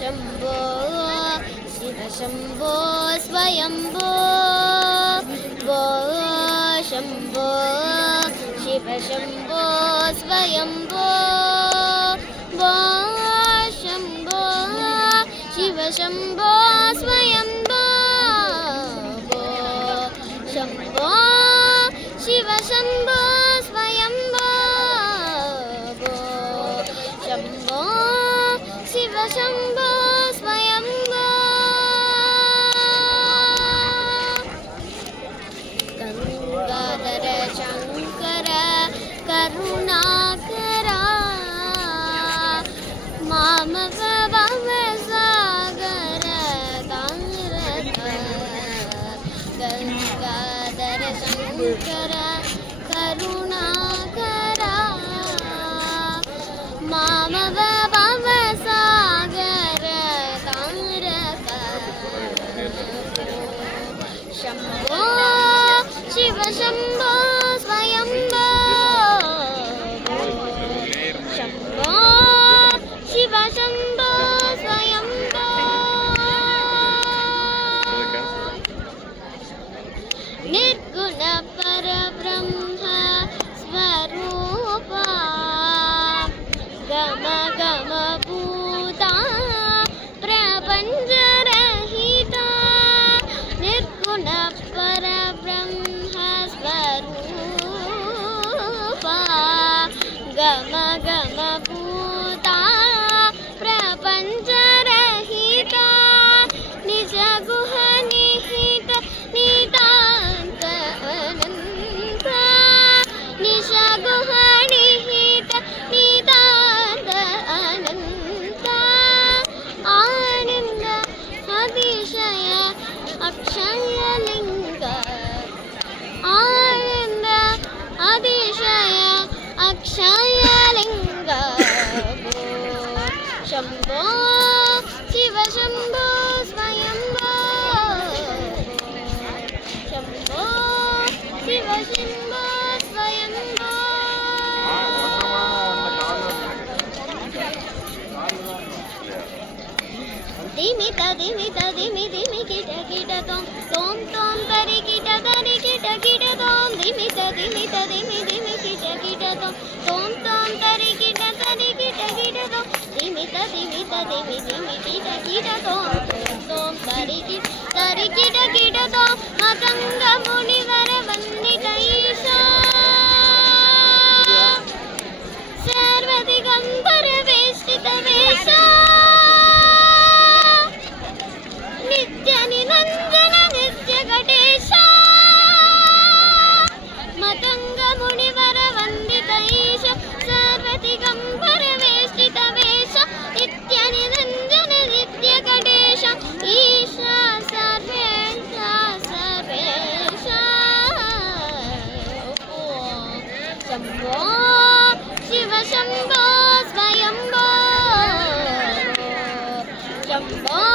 शम्भो शिव शम्भो स्वयम्भो वो शम्भो शिव शम्भो स्वयम्भो वो शम्भो शिव शम्भो स्वयम्भो वो शम्भो शिव शम्भो स्वयम्भो वो शम्भो शिव शम्भो स्वयम्भो गंगाधर शंकर करुणाकरा मामव भवसागर तारक गंगाधर शंकर करुणाकरा मामव भवसागर तारक शम्भो शिव शम्भो स्वयम्भो शम्भो शिव शम्भो स्वयम्भो निर्गुण परब्रह्म स्वरूपा गम गम भूता प्रपञ्चरहिता निर्गुण परब्रह्म स्वरूपा गम गम भूता प्रपञ्चरहिता निज गुह निहित नितान्त अनन्त निज गुह निहित नितान्त अनन्त आनन्द अतिशय अक्षयलिङ्ग आनन्द अतिशय अक्षयलिङ्ग शम्भो शिव शम्भो स्वयम्भो शम्भो शिव शम्भो स्वयम्भो धिमि धिमि धिमि धिमि किट किट तोम तोम तोम तरि किट तोम धिमि धिमि धिमि धिमि किट तोम तोम तोम तरि किट तोम धिमि धिमि धिमि धिमि किट तोम तोम तरि किट तोम मतंग मुनिवर वंदित ईशा सर्वदिगंबर वेष्टित वेशा नित्य निरंजन नित्य गणेश मतंग मुनिवर वंदित ईश सर्वदिगंबर वेष्टित वेश नित्य निरंजन नित्य गणेश ईशा सर्वेश सर्वेश शम्भो शिव शम्भो स्वयम्भो शम्भो